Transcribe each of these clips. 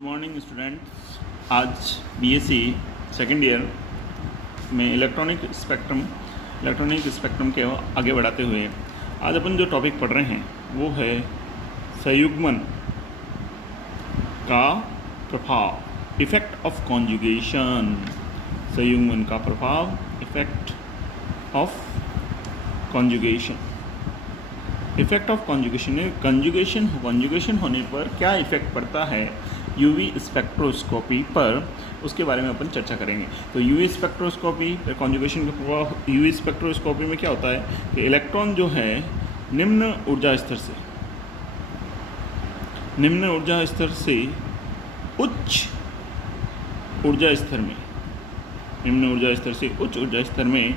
Morning students. आज BSc second year में electronic spectrum के आगे बढ़ाते हुए आज अपन जो टॉपिक पढ़ रहे हैं वो है संयुग्मन का प्रभाव, इफ़ेक्ट ऑफ कॉन्जुगेशन। संयुग्मन का प्रभाव, effect of conjugation. Effect of conjugation, conjugation होने पर क्या इफ़ेक्ट पड़ता है यूवी स्पेक्ट्रोस्कोपी पर, उसके बारे में अपन चर्चा करेंगे। तो यूवी स्पेक्ट्रोस्कोपी पर कॉन्जुगेशन का प्रभाव। यूवी स्पेक्ट्रोस्कोपी में क्या होता है कि इलेक्ट्रॉन जो है निम्न ऊर्जा स्तर से उच्च ऊर्जा स्तर में, निम्न ऊर्जा स्तर से उच्च ऊर्जा स्तर में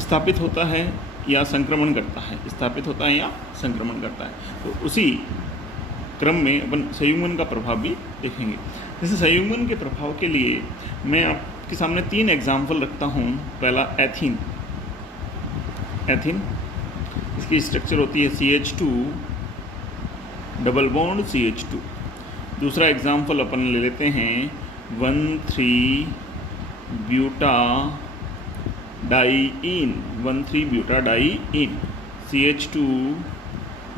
स्थापित होता है या संक्रमण करता है, तो उसी क्रम में अपन संयुग्मन का प्रभाव भी देखेंगे। जैसे संयुग्मन के प्रभाव के लिए मैं आपके सामने 3 एग्जाम्पल रखता हूँ। पहला एथीन, इसकी स्ट्रक्चर होती है CH2 डबल बॉन्ड CH2। दूसरा एग्जाम्पल अपन ले लेते हैं 1,3-ब्यूटाडाइईन, CH2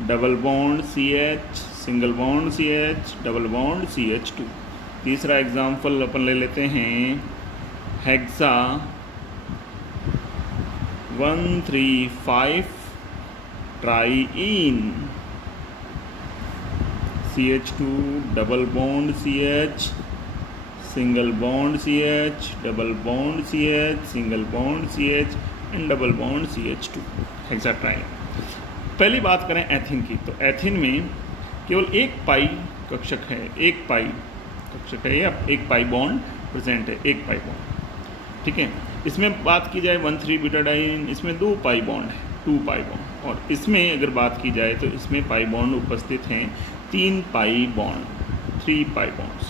double bond CH, single bond CH, double bond CH2। तीसरा एग्जाम्पल अपन ले लेते हैं हेक्सा 1,3,5-ट्राईईन, CH2 double bond CH, single bond CH, double bond CH, single bond CH and double bond CH2, hexatriene. पहली बात करें एथीन की, तो एथीन में केवल एक पाई कक्षक है, या एक पाई बॉन्ड प्रेजेंट है, एक पाई बॉन्ड, ठीक है। इसमें बात की जाए 1,3-ब्यूटाडाइईन, इसमें 2 पाई बॉन्ड है, 2 पाई बॉन्ड। और इसमें अगर बात की जाए तो इसमें पाई बॉन्ड उपस्थित हैं 3 पाई बॉन्ड, 3 पाई बॉन्ड्स,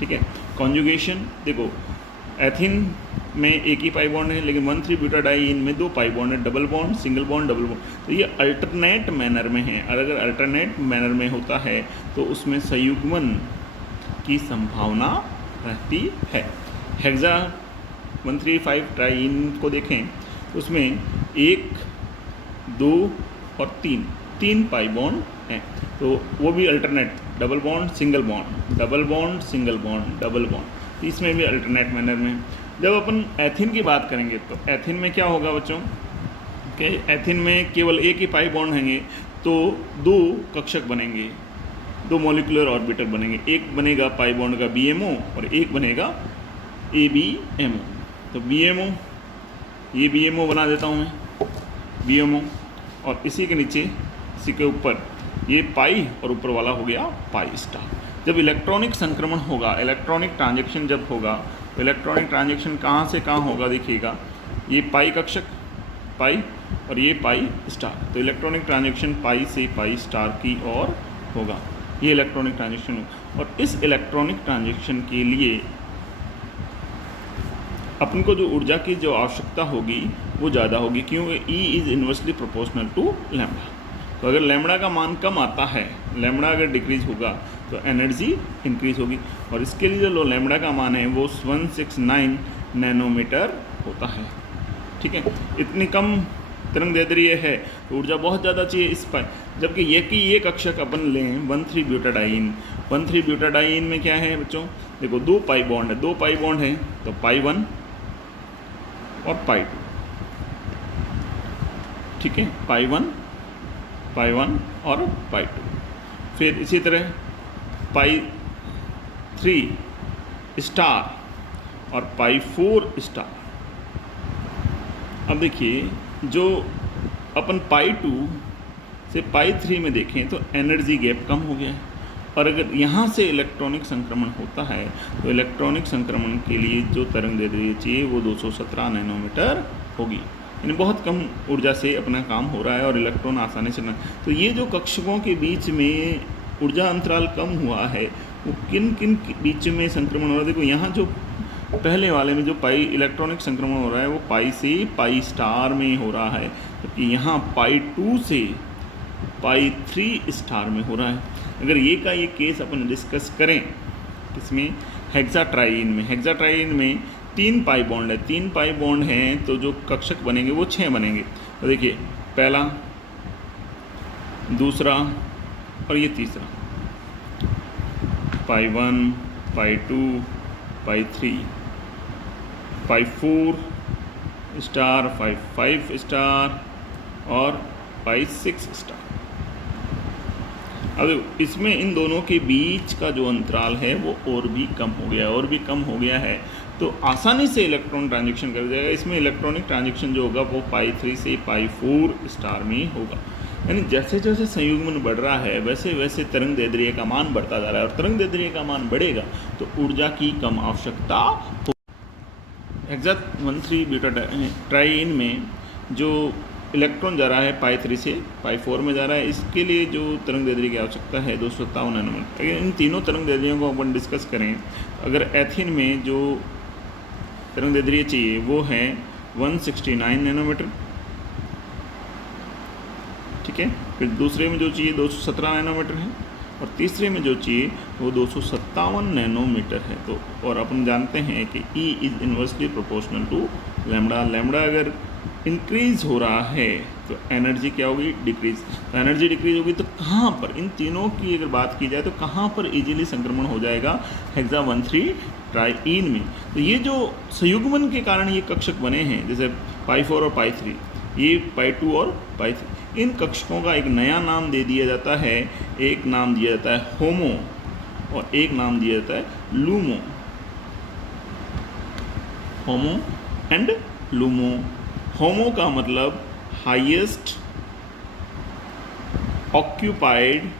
ठीक है। कॉन्जुगेशन देखो, एथीन में एक ही पाई बॉन्ड है, लेकिन 1,3-ब्यूटाडाइईन में 2 पाई बॉन्ड है, double bond, single bond, double bond. तो ये अल्टरनेट मैनर में है, और अगर अल्टरनेट मैनर में होता है तो उसमें संयुग्मन की संभावना रहती है। हेक्सा 1,3,5-ट्राईईन को देखें तो उसमें 1, 2 और 3 पाई बॉन्ड हैं, तो वो भी alternate, double bond, single bond, double bond, single bond, double bond, इसमें भी अल्टरनेट मैनर में। जब अपन एथीन की बात करेंगे तो एथीन में क्या होगा बच्चों कि एथीन में केवल एक ही पाई बॉन्ड होंगे, तो 2 कक्षक बनेंगे, 2 मॉलिक्यूलर ऑर्बिटल बनेंगे। एक बनेगा पाई बॉन्ड का BMO और एक बनेगा ABMO। तो BMO, ये BMO बना देता हूँ मैं, BMO, और इसी के नीचे, इसी के ऊपर ये पाई और ऊपर वाला हो गया पाई स्टार। जब इलेक्ट्रॉनिक संक्रमण होगा, इलेक्ट्रॉनिक ट्रांजैक्शन जब होगा, तो इलेक्ट्रॉनिक ट्रांजैक्शन कहाँ से कहाँ होगा देखिएगा, ये पाई कक्षक, पाई, और ये पाई स्टार। तो इलेक्ट्रॉनिक ट्रांजैक्शन पाई से पाई स्टार की ओर होगा, ये इलेक्ट्रॉनिक ट्रांजैक्शन होगा। और इस इलेक्ट्रॉनिक ट्रांजैक्शन के लिए अपन को जो ऊर्जा की जो आवश्यकता होगी वो ज़्यादा होगी, क्योंकि E is inversely proportional to lambda. तो अगर लैम्डा का मान कम आता है, लैम्डा अगर डिक्रीज होगा तो एनर्जी इंक्रीज होगी, और इसके लिए जो लैम्डा का मान है वो 169 नैनोमीटर होता है, ठीक है। इतनी कम तरंग दैर्ध्य है तो ऊर्जा बहुत ज़्यादा चाहिए इस पर। जबकि ये कक्षक अपन लें 1,3-ब्यूटाडाइईन में क्या है बच्चों, देखो 2 पाई बॉन्ड है, 2 पाई बॉन्ड है, तो पाई 1 और पाई 2, ठीक है, पाई 1 और पाई 2। फिर इसी तरह पाई 3 स्टार और पाई 4 स्टार। अब देखिए, जो अपन पाई 2 से पाई 3 में देखें तो एनर्जी गैप कम हो गया है, और अगर यहाँ से इलेक्ट्रॉनिक संक्रमण होता है तो इलेक्ट्रॉनिक संक्रमण के लिए जो तरंग दैर्ध्य चाहिए वो 217 नैनोमीटर होगी, यानी बहुत कम ऊर्जा से अपना काम हो रहा है और इलेक्ट्रॉन आसानी से तो ये जो कक्षकों के बीच में ऊर्जा अंतराल कम हुआ है वो किन किन बीच में संक्रमण हो रहा है। देखो यहाँ जो पहले वाले में जो पाई इलेक्ट्रॉनिक संक्रमण हो रहा है वो पाई से पाई स्टार में हो रहा है, जबकि यहाँ पाई 2 से पाई 3 स्टार में हो रहा है। अगर ये का ये केस अपन डिस्कस करें इसमें हेक्साट्राईन में, हेक्साट्राईन में 3 पाई बॉन्ड है, 3 पाई बॉन्ड हैं तो जो कक्षक बनेंगे वो 6 बनेंगे। तो देखिए पहला, दूसरा और ये तीसरा, पाई 1, पाई 2, पाई 3, पाई 4 स्टार, पाई 5 स्टार और पाई 6 स्टार। अब इसमें इन दोनों के बीच का जो अंतराल है वो और भी कम हो गया, और भी कम हो गया है, तो आसानी से इलेक्ट्रॉन ट्रांजैक्शन कर जाएगा। इसमें इलेक्ट्रॉनिक ट्रांजैक्शन जो होगा वो पाई 3 से पाई 4 स्टार में होगा। यानी जैसे जैसे संयुग्मन बढ़ रहा है वैसे वैसे तरंग दैर्ध्य का मान बढ़ता जा रहा है, और तरंग दैर्ध्य का मान बढ़ेगा तो ऊर्जा की कम आवश्यकता हो। हेक्सा-13 ब्यूटाट्राईन में जो इलेक्ट्रॉन जा रहा है पाई 3 से पाई 4 में जा रहा है, इसके लिए जो तरंग दैर्ध्य की आवश्यकता है 257 नैनोमीटर। इन तीनों तरंग दैर्ध्यों को अपन डिस्कस करें, अगर एथीन में जो तरंग दैर्ध्य चाहिए वो है 169 नैनोमीटर, ठीक है। फिर दूसरे में जो चाहिए 217 नैनोमीटर है, और तीसरे में जो चाहिए वो 257 नैनोमीटर है। तो और अपन जानते हैं कि E is inversely proportional to lambda. Lambda अगर इंक्रीज हो रहा है तो एनर्जी क्या होगी, डिक्रीज। तो एनर्जी डिक्रीज होगी तो कहाँ पर, इन तीनों की अगर बात की जाए तो कहाँ पर इजीली संक्रमण हो जाएगा, हेक्सा-13 ट्राईन में। तो ये जो संयुग्मन के कारण ये कक्षक बने हैं, जैसे पाई 4 और पाई 3, ये पाई 2 और पाई 3, इन कक्षकों का एक नया नाम दे दिया जाता है। एक नाम दिया जाता है होमो और एक नाम दिया जाता है LUMO. HOMO and LUMO. HOMO का मतलब highest occupied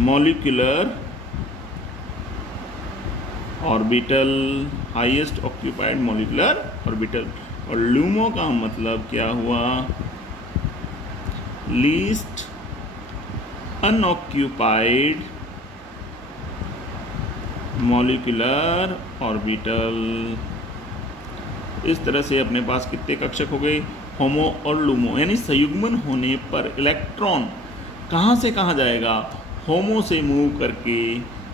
molecular orbital, highest occupied molecular orbital. और लूमो का मतलब क्या हुआ, लीस्ट अनऑक्यूपाइड मॉलिक्यूलर ऑर्बिटल। इस तरह से अपने पास कितने कक्षक हो गए, होमो और लूमो। यानी संयुग्मन होने पर इलेक्ट्रॉन कहाँ से कहाँ जाएगा, होमो से मूव करके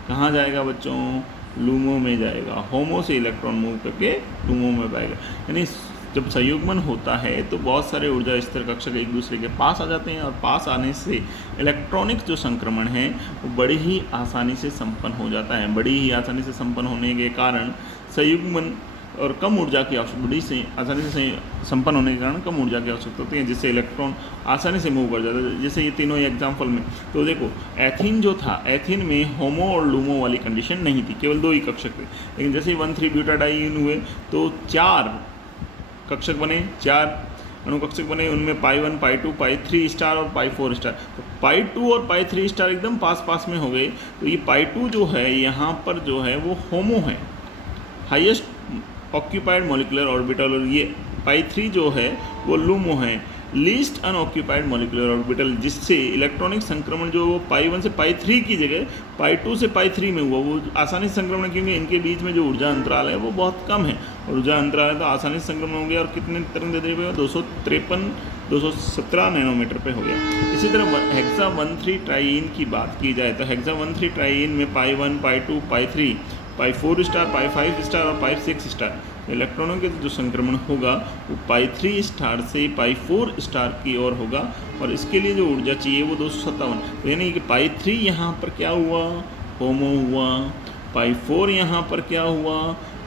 कहाँ जाएगा बच्चों, लूमो में जाएगा। होमो से इलेक्ट्रॉन मूव करके लूमो में पाएगा। यानी जब संयुग्मन होता है तो बहुत सारे ऊर्जा स्तर कक्षक एक दूसरे के पास आ जाते हैं, और पास आने से इलेक्ट्रॉनिक जो संक्रमण है वो बड़ी ही आसानी से संपन्न हो जाता है। बड़ी ही आसानी से संपन्न होने के कारण संयुग्मन और कम ऊर्जा की आवश्यकता, बड़ी से आसानी से संपन्न होने के कारण कम ऊर्जा की आवश्यकता होती है, जिससे इलेक्ट्रॉन आसानी से मूव कर जाता है। जैसे ये तीनों एग्जाम्पल में तो देखो, एथीन जो था, एथीन में होमो और लूमो वाली कंडीशन नहीं थी, केवल 2 ही कक्षक थे। लेकिन जैसे 1,3 ब्यूटाडाईन हुए तो 4 कक्षक बने, 4 अणुकक्षक बने। उनमें पाई 1, पाई 2, पाई 3 स्टार और पाई 4 स्टार। तो पाई 2 और पाई 3 स्टार एकदम पास पास में हो गए। तो ये पाई 2 जो है यहाँ पर जो है वो होमो है, हाईएस्ट ऑक्यूपाइड मॉलिक्यूलर ऑर्बिटल, और ये पाई 3 जो है वो लूमो है, लीस्ट अनऑक्यूपाइड मॉलिक्यूलर ऑर्बिटल, जिससे इलेक्ट्रॉनिक संक्रमण जो वो पाई 1 से पाई 3 की जगह पाई 2 से पाई 3 में हुआ, वो आसानी से संक्रमण, क्योंकि इनके बीच में जो ऊर्जा अंतराल है वो बहुत कम है। ऊर्जा अंतराल है तो आसानी से संक्रमण हो गया, और कितने तरंग दैर्ध्य पे 217 नैनोमीटर पे हो गया। इसी तरह हेक्सा-13 ट्राईन की बात की जाए तो हेक्सा-13 ट्राईन में पाई 1, पाई 2, पाई 3, पाई 4 स्टार, पाई 5 स्टार और पाई 6 स्टार इलेक्ट्रॉनों के जो संक्रमण होगा वो पाई 3 स्टार से पाई 4 स्टार की ओर होगा, और इसके लिए जो ऊर्जा चाहिए वो 257। तो यानी कि पाई 3 यहाँ पर क्या हुआ, होमो हुआ, पाई 4 यहाँ पर क्या हुआ,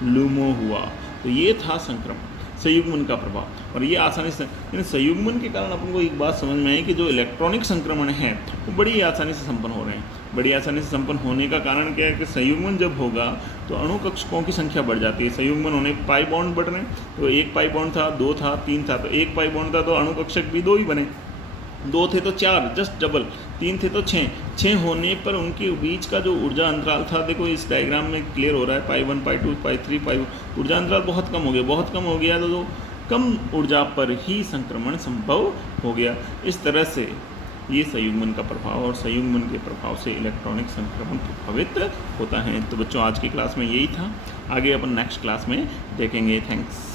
लूमो हुआ। तो ये था संक्रमण, संयुग्मन का प्रभाव। और ये आसानी से, यानी संयुग्मन के कारण अपन को एक बात समझ में आई कि जो इलेक्ट्रॉनिक संक्रमण है वो बड़ी आसानी से संपन्न हो रहे हैं। बड़ी आसानी से संपन्न होने का कारण क्या है कि संयुग्मन जब होगा तो अणु कक्षकों की संख्या बढ़ जाती है। संयुग्मन होने पाई बॉन्ड बढ़ रहे हैं, तो 1 पाई बॉन्ड था, 2 था, 3 था, तो 1 पाई बॉन्ड था तो अणु कक्षक भी 2 ही बने, 2 थे तो 4, जस्ट डबल, 3 थे तो 6 होने पर उनके बीच का जो ऊर्जा अंतराल था, देखो इस डायग्राम में क्लियर हो रहा है, पाई 1, पाई 2, पाई 3, पाई, ऊर्जा अंतराल बहुत कम हो गया, बहुत कम हो गया, तो कम ऊर्जा पर ही संक्रमण संभव हो गया। इस तरह से ये संयुग्मन का प्रभाव, और संयुग्मन के प्रभाव से इलेक्ट्रॉनिक संक्रमण प्रभावित होता है। तो बच्चों आज की क्लास में यही था, आगे अपन नेक्स्ट क्लास में देखेंगे। थैंक्स।